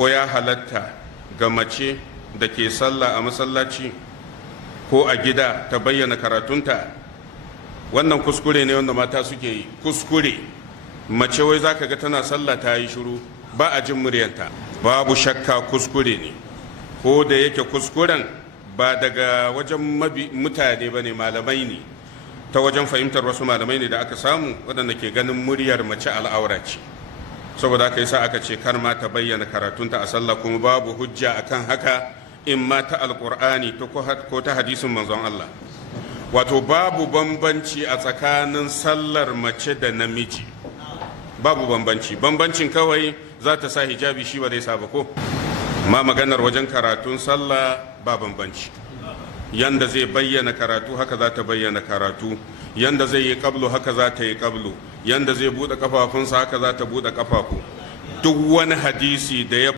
ko ya halatta ga mace da ke sallah a masallaci ko a gida ta bayyana karatunta? Wannan kuskure ne wanda mata suke yi. Kuskure, mace wai za ka ga tana sallah ta yi shiru ba a jin muryanta. Babu shakka kuskure ne, ko da yake kuskuren ba daga wajen mutane ba ne, malamai ne, ta wajen fahimtar wasu malamai ne da aka samu waɗanda ke ganin muryar mace al'aura ce, saboda aka yi sa aka ce kar ma ta bayyana karatunta a sallah, kuma babu hujja akan haka in ma ta alƙur'ani ko ta hadisin manzon Allah. Wato babu bambanci a tsakanin sallar mace da namiji, babu bambanci. Bambancin kawai za ta sa hijabi, shi ba zai sa ba ko, ma maganar wajen karatun sallah ba bambanci. Yanda zai bayyana karatu haka za ta bayyana karatu, yanda zai yi kablu haka za ta yi kablu, yanda zai buɗe kafafunsa haka za ta buɗe kafafu. Duk wani hadisi da ya